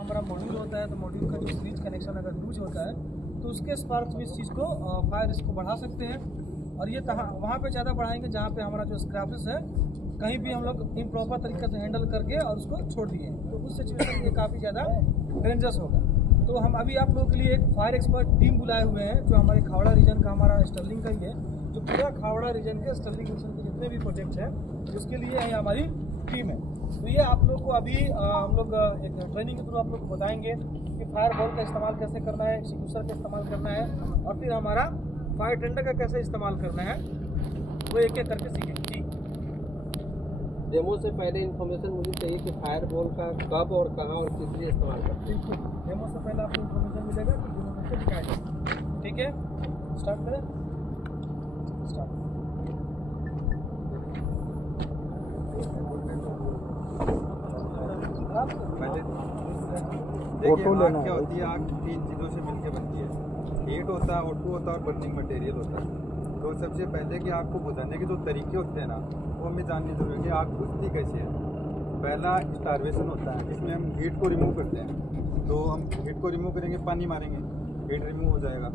हमारा मॉड्यूल होता है, तो मॉड्यूल का जो स्विच कनेक्शन अगर लूज होता है तो उसके स्पार्क्स भी इस चीज़ को फायर इसको बढ़ा सकते हैं। और ये वहाँ पे ज़्यादा बढ़ाएंगे जहाँ पे हमारा जो स्क्रैचेस है कहीं भी हम लोग इम्प्रॉपर तरीके से हैंडल करके और उसको छोड़ दिए, तो उस सिचुएशन में काफ़ी ज़्यादा डेंजरस होगा। तो हम अभी आप लोगों के लिए एक फायर एक्सपर्ट टीम बुलाए हुए हैं जो हमारे खावड़ा रीजन का, हमारा स्टर्लिंग का ही है, जो पूरा खावड़ा रीजन के स्टर्लिंग मिशन के जितने भी प्रोजेक्ट्स हैं उसके लिए यही हमारी टीम है। तो ये आप लोग को अभी हम लोग एक ट्रेनिंग के थ्रू आप लोग को बताएंगे कि फायर बॉल का इस्तेमाल कैसे करना है, एक्सटिंग्विशर का इस्तेमाल करना है और फिर हमारा फायर टेंडर का कैसे इस्तेमाल करना है, वो एक एक करके सीखेंगे। ठीक, डेमो से पहले इन्फॉर्मेशन मुझे चाहिए कि फायर बॉल का कब और कहाँ और किस लिए इस्तेमाल करते हैं। बिल्कुल, डेमो से पहले आपको इन्फॉर्मेशन मिलेगा कि डेमो कैसे दिखाया जाए। ठीक है, स्टार्ट करें। स्टार्ट। देखिए आग क्या होती है, आग 3 चीज़ों से मिलकर बनती है। हीट होता है, O2 होता है और बर्निंग मटेरियल होता है। तो सबसे पहले कि आग को बुझाने के जो तरीके होते हैं ना, वो हमें जाननी जरूरी है कि आग बुझती कैसे है। पहला स्टारवेशन होता है, जिसमें हम हीट को रिमूव करते हैं। तो हम हीट को रिमूव करेंगे, पानी मारेंगे, हीट रिमूव हो जाएगा।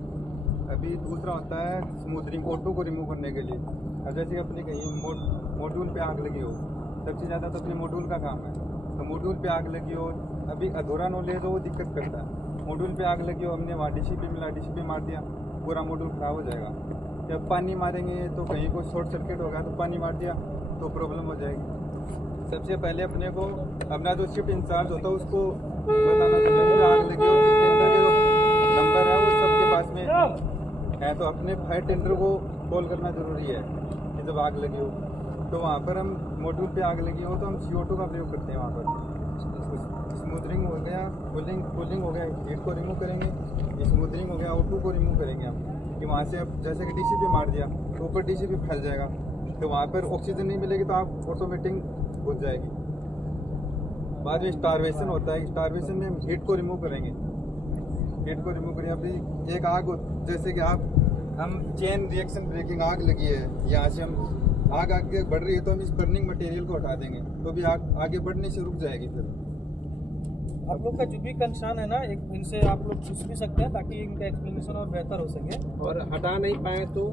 अभी दूसरा होता है स्मूथरिंग, O2 को रिमूव करने के लिए। अब जैसे अपने कहीं मॉड्यूल पे आग लगी हो, सबसे ज़्यादा तो अपने मॉड्यूल का काम है। तो मॉड्यूल पे आग लगी हो, अभी अधूरा नॉलेज हो वो दिक्कत करता है। मॉड्यूल पे आग लगी हो, हमने वहाँ DCP मिला, DCP मार दिया, पूरा मॉड्यूल खराब हो जाएगा। जब पानी मारेंगे तो कहीं को शॉर्ट सर्किट होगा, तो पानी मार दिया तो प्रॉब्लम हो जाएगी। सबसे पहले अपने को अपना जो शिफ्ट इंचार्ज होता है उसको बताना चाहिए कि आग लगी हो, टेंडर के जो नंबर है वो सबके पास में है। तो अपने फायर टेंडर को कॉल करना ज़रूरी है कि जब आग लगी हो। तो वहाँ पर हम मॉड्यूल पे आग लगी हो तो हम CO2 का प्रयोग करते हैं। वहाँ पर स्मूथरिंग हो गया, कूलिंग हो गया, हीट को रिमूव करेंगे, स्मूथरिंग हो गया, O2 को रिमूव करेंगे हम कि वहाँ से अब जैसे कि DCP मार दिया तो ऊपर DCP फैल जाएगा, तो वहाँ पर ऑक्सीजन नहीं मिलेगी तो आग ऑटोमेटिक बुझ जाएगी। बाद में स्टारवेशन होता है, स्टारवेशन में हम हीट को रिमूव करेंगे, हीट को रिमूव करेंगे। अभी एक आग जैसे कि हम चेन रिएक्शन ब्रेकिंग आग लगी है, यहाँ से हम आग आगे बढ़ रही है तो हम इस बर्निंग मटेरियल को हटा देंगे तो भी आग आगे बढ़ने से रुक जाएगी। फिर आप लोग का जो भी कंसर्न है ना, एक इनसे आप लोग पूछ भी सकते हैं ताकि इनका एक्सप्लेनेशन और बेहतर हो सके। और हटा नहीं पाए तो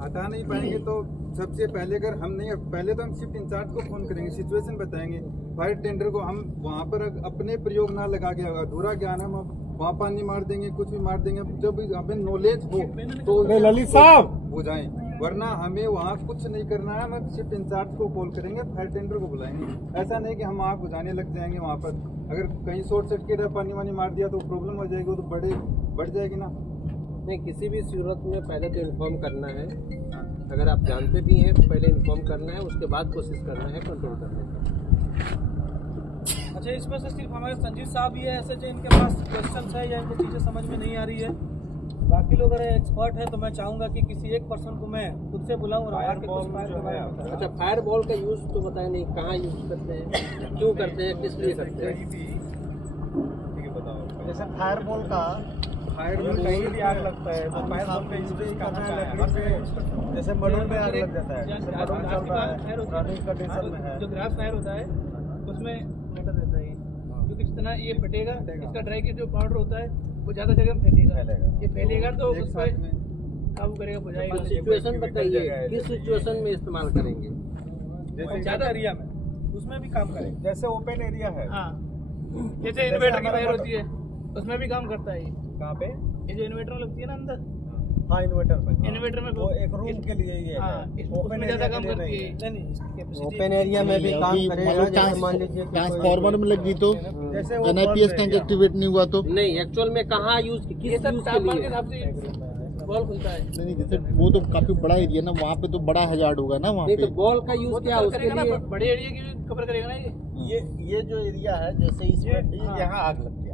हटा नहीं पाएंगे तो सबसे पहले अगर हम नहीं, पहले तो हम शिफ्ट इंचार्ज को फोन करेंगे, सिचुएशन बताएंगे, फायर टेंडर को। हम वहाँ पर अपने प्रयोग ना लगा के अधूरा ज्ञान हम वहाँ पानी मार देंगे, कुछ भी मार देंगे। जब हमें नॉलेज हो तो ललित साहब बुझाएं, वरना हमें वहाँ कुछ नहीं करना है। हम शिफ्ट इंचार्ज को कॉल करेंगे, फायर टेंडर को बुलाएंगे। ऐसा नहीं कि हम आग बुझाने लग जाएंगे वहाँ पर। अगर कहीं शॉर्ट सर्किट है, पानी वानी मार दिया तो प्रॉब्लम हो जाएगी, वो तो बढ़ जाएगी ना। नहीं, किसी भी सूरत में पहले तो इन्फॉर्म करना है। अगर आप जानते भी हैं तो पहले इन्फॉर्म करना है, उसके बाद कोशिश करना है कंट्रोल करने का। अच्छा, इसमें से सिर्फ हमारे संजीव साहब ही है ऐसे जो इनके पास क्वेश्चन है या इनको चीज़ें समझ में नहीं आ रही है? बाकी लोग अगर एक्सपर्ट है तो मैं चाहूँगा कि किसी एक पर्सन को मैं खुद से बुलाऊँ और आके कुछ फायर के बारे में बताऊं। अच्छा, फायर बॉल का यूज़ तो बताए नहीं, कहाँ यूज़ करते हैं, क्यों करते हैं, किस लिए करते हैं? ठीक है, बताओ। जैसे फायर बॉल का फायर में कहीं भी आग लगता है तो फायर बॉल पे स्प्रे करना है। जैसे मॉड्यूल में आग लग जाता है, जैसे मॉड्यूल चल रहा है, रनिंग कंडीशन में है, जो ग्रास फायर होता है उसमें मोटर रहता है, क्योंकि जितना ये फटेगा इसका ड्राई की जो पाउडर होता है वो ज़्यादा जगह में फैलेगा। ये फैलेगा तो उस पर काबू करेगा, बुझाएगा। सिचुएशन बताइए, किस सिचुएशन में इस्तेमाल करेंगे? जैसे ज़्यादा एरिया में उसमें भी काम करेंगे। जैसे ओपन एरिया है। हाँ, जैसे इन्वर्टर की वायर होती है उसमें भी काम करता है। कहाँ पे? ये जो इन्वर्टर में लगती है ना अंदर, हाँ, इन्वर्टर में। इन्वर्टर में वो एक रूम के लिए ही है। ओपन ज़्यादा काम करती है। नहीं, ओपन एरिया में भी काम करेगा। जैसे मान लीजिए ट्रांसफार्मर में लगी तो जैसे NIPS टैंक एक्टिवेट नहीं हुआ तो नहीं, एक्चुअल में कहाँ यूज, किस यूज के तापमान के लिए? हिसाब से बॉल खुलता है। नहीं, जैसे वो तो काफी बड़ा एरिया ना, वहाँ पे तो बड़ा हैजार्ड होगा ना वहाँ नहीं, पे। तो बॉल का यूज क्या उसके करेगा लिए? ना, बड़े एरिया की कवर करेगा ना ये जो एरिया है, जैसे इसमें यहाँ आग लग गया,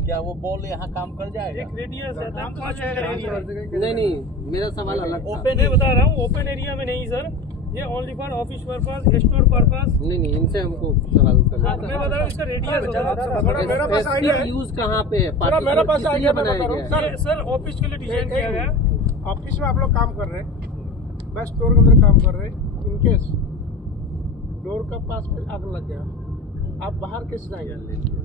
क्या वो बॉल यहाँ काम कर जाएगा? एक रेडियस है, नाम तो जाएगा। नहीं, मेरा सवाल अलग था। ओपन, मैं बता रहा हूँ ओपन एरिया में नहीं सर, ये only for office purpose, store purpose. नहीं, इनसे हमको सवाल करना मैं बता रहा हूँ इसका रेडियस होता है। है। यूज कहाँ पे है? मेरा पास किस लिए आइडिया बनाया बता गया है? ये सर ऑफिस के लिए डिजाइन किया गया है। ऑफिस में आप लोग काम कर रहे हैं, मैं स्टोर के अंदर काम कर रहे हैं, इनकेस डोर का पास में आग लग गया, आप बाहर कैसे जाएंगे?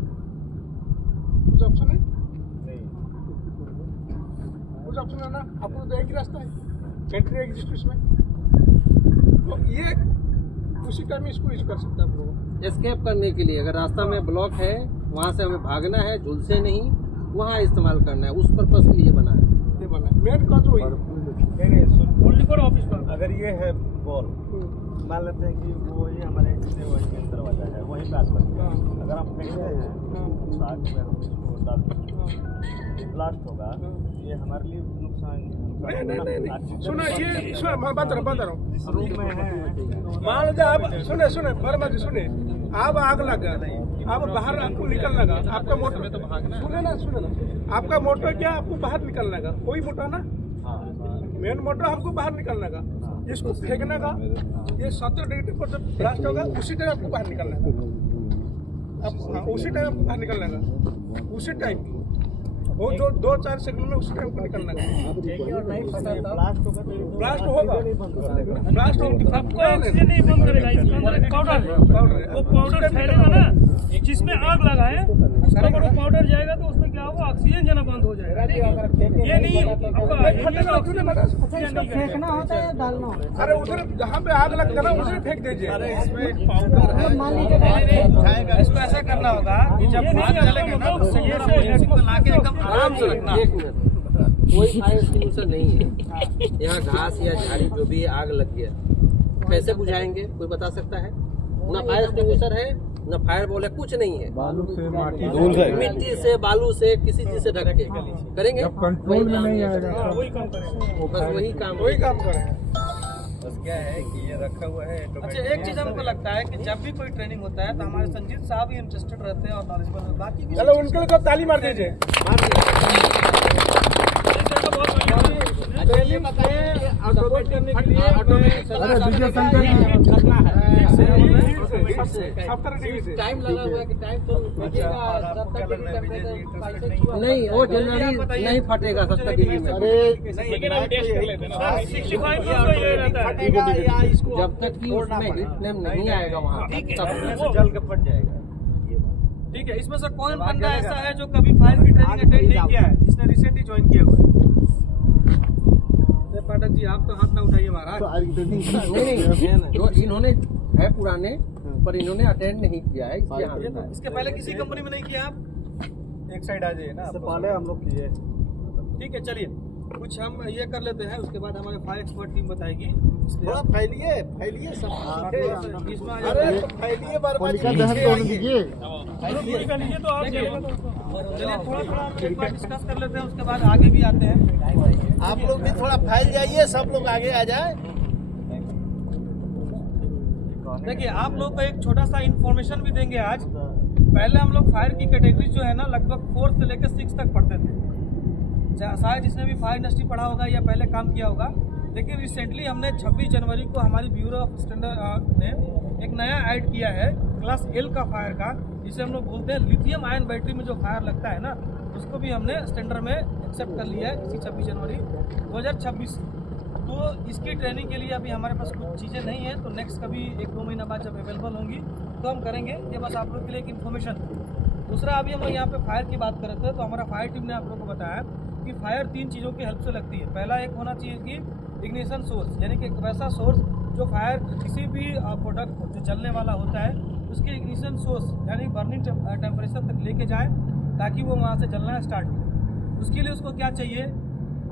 ऑप्शन है ना, आपको तो एक ही रास्ता है, कंट्री एग्जिस्ट इसमें, तो ये उसी टाइम में इसको यूज कर सकते हैं आप लोग। एस्केप करने के लिए अगर रास्ता में ब्लॉक है, वहाँ से हमें भागना है, झुलसे नहीं, वहाँ इस्तेमाल करना है, उस पर्पज के लिए बना है। ये बना है मेन का तो ओनली फॉर ऑफिस पर। अगर ये है बॉल, मान लेते हैं कि वो ये हमारे वही मेन दरवाजा है, वहीं पे आग लगता है। अगर आप फेंकते हैं तो आग में हम इसको डालते हैं, ब्लास्ट होगा, ये हमारे लिए नुकसान नहीं सुनो, ये सुनो, मैं बता रहा हूँ जिस रूम में है। मान लीजिए आप सुने वर्मा जी सुने, आप आग लगा, आप बाहर आपको निकलने का, आपका मोटर सुने ना, आपका मोटर क्या आपको बाहर निकलने का, कोई मोटर ना, मेन मोटर हमको बाहर निकलने का, इसको फेंकने का, ये 70 डिग्री पर जब ब्लास्ट होगा उसी टाइम आपको बाहर निकलने का, अब उसी टाइम आपको बाहर निकलने का, उसी टाइम वो जो 2-4 सेकंड में उसी टाइम को निकलने का। ब्लास्ट होगा, ब्लास्ट आपको ऑक्सीजन नहीं बंद करेगा, इसके अंदर एक पाउडर है, वो पाउडर फैलेगा ना, जिसमें आग लगा है उसके ऊपर वो पाउडर जाएगा तो उसमें क्या होगा, ऑक्सीजन जाना बंद हो जाएगा। ये नहीं फेंकना होता है, डालना होता है। अरे उधर जहाँ पे आग लगता है ना उधर फेंक दीजिए। अरे इसमें पाउडर है, मान लीजिए इसको ऐसा करना होगा कि जब आग जलेगा ना तो सेंटर में ला के एकदम आराम से रखना। एक मिनट, कोई फायर एक्सटिंग्विशर नहीं है यहाँ, घास या झाड़ी जो भी आग लग गया कैसे बुझाएंगे, कोई बता सकता है? ना फायर एक्सटिंग्विशर है, ना फायर बॉल है, कुछ नहीं है। बालू से माटी मिट्टी से, बालू से, किसी चीज से ढक के करेंगे, कंट्रोल में नहीं आएगा। बस वही काम करें। बस क्या है कि ये रखा हुआ है। अच्छा, एक चीज हमको लगता है कि जब भी कोई ट्रेनिंग होता है तो हमारे संजीत साहब ही इंटरेस्टेड रहते हैं और नॉलेजेबल, बाकी किसी चलो उनके लिए ताली मार दीजिए। टाइम लगा हुआ है कि टाइम तो नहीं, वो जनरली नहीं फटेगा 70 डिग्री में, जब तक कि उसमें हीट फ्लेम नहीं आएगा वहाँ तब जल के फट जाएगा। ठीक है। इसमें से कौन बंदा ऐसा है जो कभी फायर की ट्रेनिंग अटेंड नहीं किया है, जिसने रिसेंटली ज्वाइन किया हुआ है? पाठक जी आप तो हाथ ना उठाइए महाराज। नहीं, जो इन्होंने है पुराने पर इन्होंने अटेंड नहीं किया है, इसलिए यहाँ पे है। इसके पहले किसी कंपनी में नहीं किया आप? एक साइड आ जाइए ना, पहले हम लोग किए। ठीक है, चलिए कुछ हम ये कर लेते हैं, उसके बाद हमारे फायर एक्सपर्ट टीम बताएगी। थोड़ा फैलिए सब। इसमें आ अरे जाइए। तो फैलिए बर्बाद होलिका दहन तो होने दीजिए। चलिए थोड़ा हम एक बार डिस्कस कर लेते हैं, उसके बाद आगे भी आते हैं। आप लोग भी थोड़ा फैल जाइए, सब लोग आगे आ जाए। देखिए आप लोग को एक छोटा सा इन्फॉर्मेशन भी देंगे आज। पहले हम लोग फायर की कैटेगरी जो है ना लगभग 4 से लेकर 6 तक पढ़ते थे, शायद जिसने भी फायर इंडस्ट्री पढ़ा होगा या पहले काम किया होगा। लेकिन रिसेंटली हमने 26 जनवरी को हमारी ब्यूरो ऑफ स्टैंडर्ड ने एक नया ऐड किया है क्लास एल का फायर का, जिसे हम लोग बोलते हैं लिथियम आयन बैटरी में जो फायर लगता है ना, उसको भी हमने स्टैंडर्ड में एक्सेप्ट कर लिया है इसी 26 जनवरी 2026। तो इसकी ट्रेनिंग के लिए अभी हमारे पास कुछ चीज़ें नहीं है, तो नेक्स्ट कभी 1-2 महीना बाद जब अवेलेबल होंगी तो हम करेंगे। ये बस आप लोग के लिए एक इन्फॉर्मेशन। दूसरा, अभी हम लोग यहाँ पे फायर की बात कर रहे थे, तो हमारा फायर टीम ने आप लोगों को बताया कि फायर 3 चीज़ों की हेल्प से लगती है। पहला एक होना चाहिए कि इग्निशन सोर्स, यानी कि एक वैसा सोर्स जो फायर किसी भी प्रोडक्ट जो जलने वाला होता है उसके इग्निशन सोर्स यानी बर्निंग टेम्परेचर तक लेके जाए ताकि वो वहाँ से जलना स्टार्ट हो। उसके लिए उसको क्या चाहिए,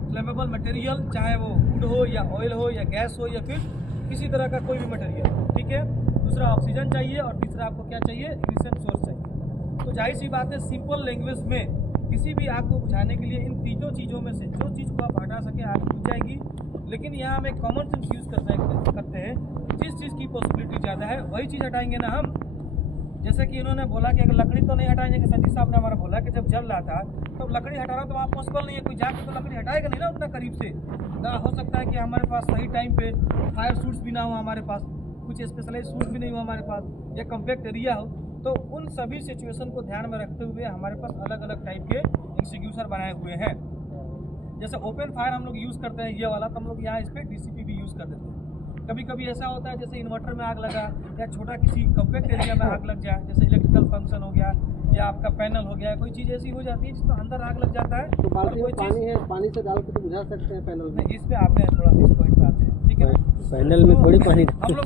फ्लेमेबल मटेरियल, चाहे वो वुड हो या ऑयल हो या गैस हो या फिर किसी तरह का कोई भी मटेरियल, ठीक है। दूसरा ऑक्सीजन चाहिए और तीसरा आपको क्या चाहिए, इग्निशन सोर्स चाहिए। तो जाहिर सी बात है सिंपल लैंग्वेज में किसी भी आग को बुझाने के लिए इन तीनों चीज़ों में से जो चीज़ को आप हटा सके आग बुझ जाएगी। लेकिन यहाँ हम एक कॉमन सेंस यूज़ करते हैं, जिस चीज़ की पॉसिबिलिटी ज़्यादा है वही चीज़ हटाएंगे ना हम। जैसे कि इन्होंने बोला कि अगर लकड़ी तो नहीं हटाएंगे, कि सतीश साहब ने हमारा बोला कि जब जल रहा था तो लकड़ी हटाना तो वहाँ पॉसिबल नहीं है, कोई जाके तो लकड़ी हटाएगा नहीं ना उतना करीब से ना। हो सकता है कि हमारे पास सही टाइम पे फायर सूट्स भी ना हो, हमारे पास कुछ स्पेशलाइज सूट्स भी नहीं हो हमारे पास, या कम्पैक्ट एरिया हो। तो उन सभी सिचुएशन को ध्यान में रखते हुए हमारे पास अलग अलग टाइप के एक्सटिंग्विशर बनाए हुए हैं। जैसे ओपन फायर हम लोग यूज़ करते हैं ये वाला, तो हम लोग यहाँ इस पर DCP भी यूज़ कर देते हैं। कभी कभी ऐसा होता है जैसे इन्वर्टर में आग लगा या छोटा किसी कम्पैक्ट एरिया में आग लग जाए, जैसे इलेक्ट्रिकल फंक्शन हो गया या आपका पैनल हो गया, कोई चीज़ ऐसी हो जाती है जिसमें अंदर आग लग जाता है। तो और बाल्टी कोई में पानी है, पानी से डाल के तो बुझा सकते हैं पैनल में। नहीं, इस पे आते हैं, थोड़ा सा इस पॉइंट पे आते हैं, ठीक है। पैनल में थोड़ी पानी हम लोग